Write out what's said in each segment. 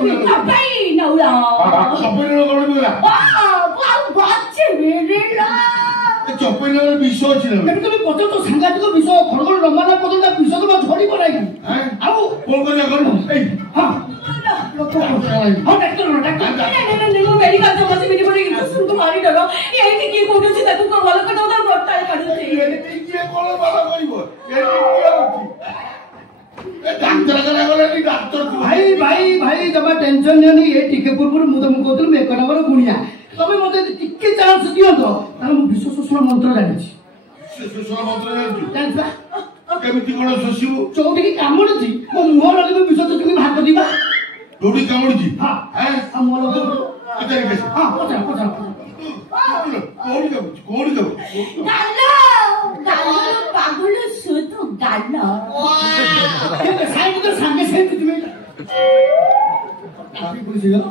Papai naula. Papai naula kona. Wow, bache merela. Papai naula biso chile. Tapi kami potong tu sangat tu biso. Kalau lomba potong dah biso tu mah thodi korai. Aku. Kol kena kau. Ha. हाँ doctor नहीं medical तो मत मेरी बड़ी सुन को मारी डालो ये है कि कोड से तक को वाला कटा उधर बोलता है कर दे ये ये कोल वाला करिबो ये क्या होची ए डॉक्टर करा गले नी डॉक्टर भाई जब टेंशन नहीं ये टिके पूर्व मु तुम कहतल मे एक नंबर गुणिया तबे मते टिके चांस दियो तो तार मु विश्व सुषमा मंत्र जानि छी सुषमा मंत्र जानि केमिति कोन सोसिबो चौथी की काम नथी मो मुह लगे विश्व तो तुम भाग दिबा डोडी कामुड़ी जी हां हम मोलो अच्छा कैसे हां पचा कोड़ी दो गालो पागुलो सुतो गालो साइड तो संगे से तुम्हें काफी पुलिस गयो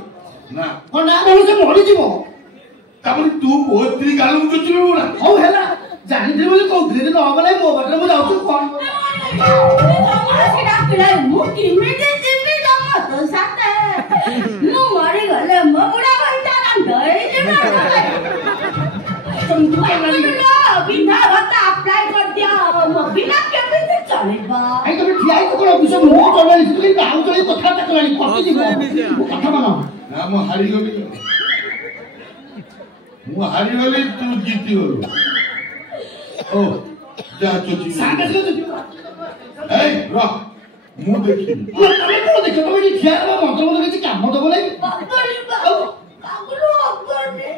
ना कोन ना बोलो से मरि जीवो तापर तू बहुत त्री गालो चुचलो ना हो हेला जानि दे बोले को धीरे न होबले मो बटर मु जाउ छु कोन सेटा पिला मु किमिते दिबी दम तो साथे मु मरि गले म बुढा भइता न गए तुम तो बोलो बिना भत्ता अप्लाई कर दिया म बिना केमिते चलेबा आई तो ठियाई को कोन विषय मु चले तुई गाउ चले कथा तक लानी कति जीवो कथा मानो ना मु हारी गली तू जीती गलो ओ जा चोची सांगे से ए रा मु देखी तमे को देखो तमे नी ठिया मंत्र मंत्र किछि काम दबो नै पागुलो अगरने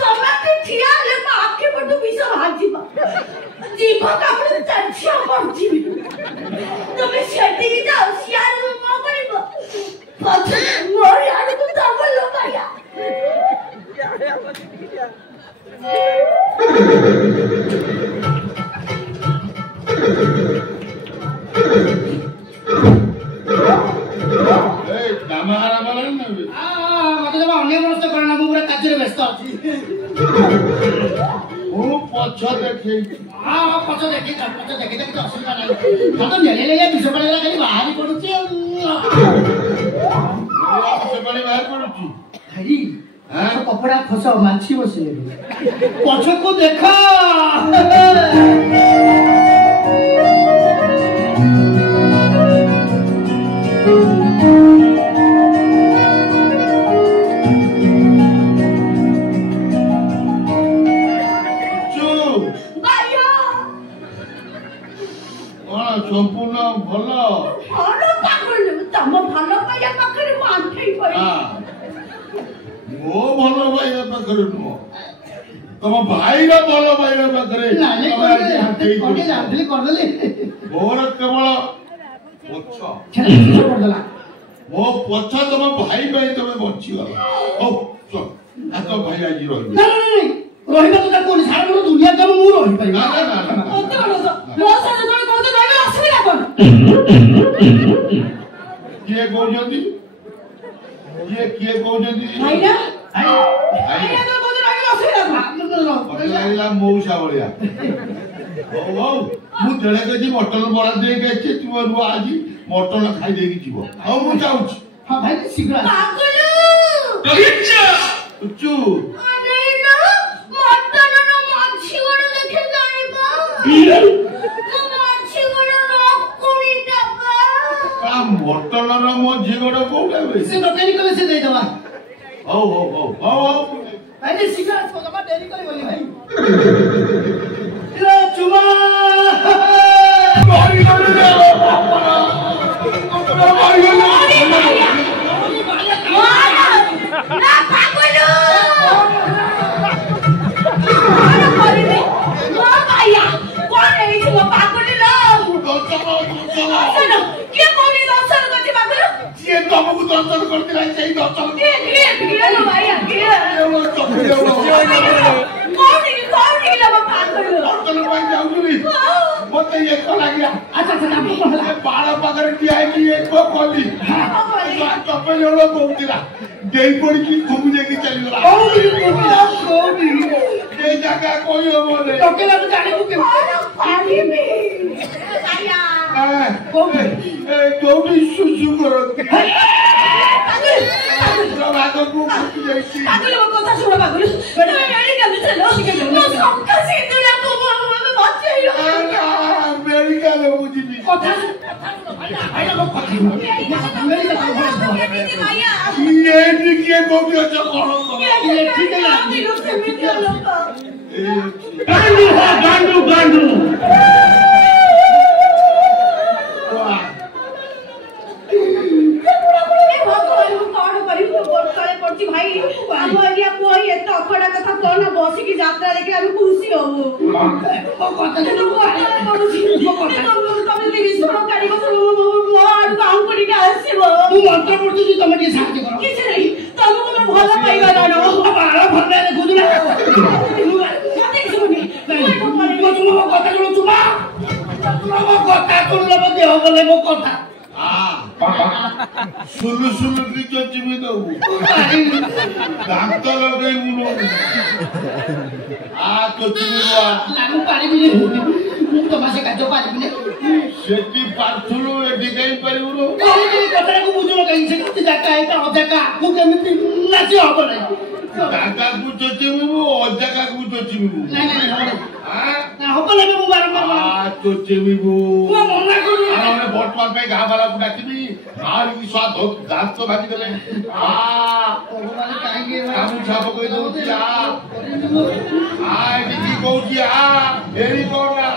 तमे के ठिया ले म आखे पटु बिसा भाजीबा जीवा कापड़े चर्चा पड़ची तमे सेटिंग जाओ सियार म करिबो पछे मोर यार को तबल लो भैया दामारा बोलन ना मते जब अन्य मनस्त करना मु पूरा काजरे व्यस्त अछि ओ पछ देखै पछ देखि तो असुविधा नै तो नेले ले विषय पड़ेला खाली बाहरी पडुची से बड़ी बाहर पड़ुची हरी हां कपड़ा खसो माछी बसिले पछ को देखा संपूर्ण भलो पागल तम भलो पाया पाखरे मांठई पई मो भलो पाया पाखरे नो तम भाई रा भलो पाया पाखरे नाले कोने जानथली करदले मोर केवल पछ छेला करदला मो पछ तम भाई भाई तमे बंची गला ओ चल आ तो भाई आज रही नहीं रहिबा तो कोन सारा मोर दुनिया का मु रहि पाइ ना ओते बोलो मो सारा जने कोते रहबे असुविधा कोन किए कहउजंदी किए कहउजंदी भाई ना भाई तो कोते रहबे असुविधा कोन लागला मौसा बलिया ओ मु जणे केजी मटन बड़ा दे के छी तू रुआ आज मटन खाई देकी जीवो आ मु जाउ छी हां भाई शीघ्र पागल कहिचा उच्चू अरे ना मटन न माछी गोड़ देखे जानिबा माछी गोड़ रकुनी दबा का मटन र मो जीगड़ कोडा बे से मैकेनिकल से दे दवा ओ भाई शीघ्र तो जमा देरी करे बोली भाई लो चुमा मारी गले ना पागल भैया कौन है इस पागल लो सुनो के कोनी दर्शन करती पागल ये तुमको दर्शन करती रही चाहिए दर्शन के लो भैया के कौन है लो पागल दर्शन भाई जाऊंगी मत ये कला गया अच्छा बाड़ा पकड़ दिया है कि एक को खोली कपे जोड़ो बोलतीला देई पड़ी की घूम जाके चली गला कौन ये जगह कोई हो बोले तो के लग जाने को के पानी में भैया ଯୋଉଠି ସୁସୁ କରନ୍ତି ଆଗକୁ ଫୁଟି ଯାଇଛି ପାଗଲ ମୋ କଥା ଶୁଣ ପାଗଲ ମେଡିକାଲ ଚାଲ ମୋ ସକା ସିନ୍ଦୁରା କୁ ଆମେ ବଞ୍ଚେଇଲୁ ମେଡିକାଲ ମୁଁ ଯିବି କଥା ଏଠି କିଏ କୋଉଠି ଅଛ କଣ ଗାଣ୍ଡୁ ବସିକି ଯାତ୍ରା ଦେଖି ଆମେ ଖୁସି ହବୁ ଆସିବ ମୁଁ ମନ୍ତ୍ର ପଢୁଛି ତମେ ଟିକେ ସାହାଯ୍ୟ କର କିଛି ନାହିଁ ତମକୁ ମୁଁ ଭଲ ପାଇବା କଥା ଶୁଣୁଛୁ କଥା ଶୁଣିଲ ମୋ ଦେହ ଗଲେ ମୋ କଥା ସୁଲୁ ସୁଲୁ କି ଚଚିବି ଦବୁ ଦାନ୍ତ ଲଗେଇବୁ ଚଚିବି ମୁଁ ପାରିବିନି ମୁଁ ତମ ସେ କାର୍ଯ୍ୟ ପାରିବିନି ସେଠି ପାରୁଥିଲୁ ଏଠି କାହିଁ ପାରିବୁନୁ କଥାକୁ ବୁଝୁନ କାହିଁକି ସେ ଜାଗା ଏଇଟା ଅଜାଗା ମୁଁ କେମିତି ନାଚି ହବ ନାହିଁ ଜାଗାକୁ ଚଚିବୁ ଅଜାଗାକୁ ଚଚିବୁ ହବ ନାହିଁ ମୁଁ ବାରମ୍ବାର ଚଚିବୁ ମନା କରୁ ବର୍ତ୍ତମାନ ପାଇଁ ଗାଁ ବାଲାକୁ ଡାକିବି ଆହୁରି ସ୍ୱାଦ ଦାନ୍ତ ଭାଙ୍ଗିଦେଲେ ଗାମୁଛା ପକେଇ ଦଉଛି ଏଠି କହୁଛି ଏଠି କଣ ନା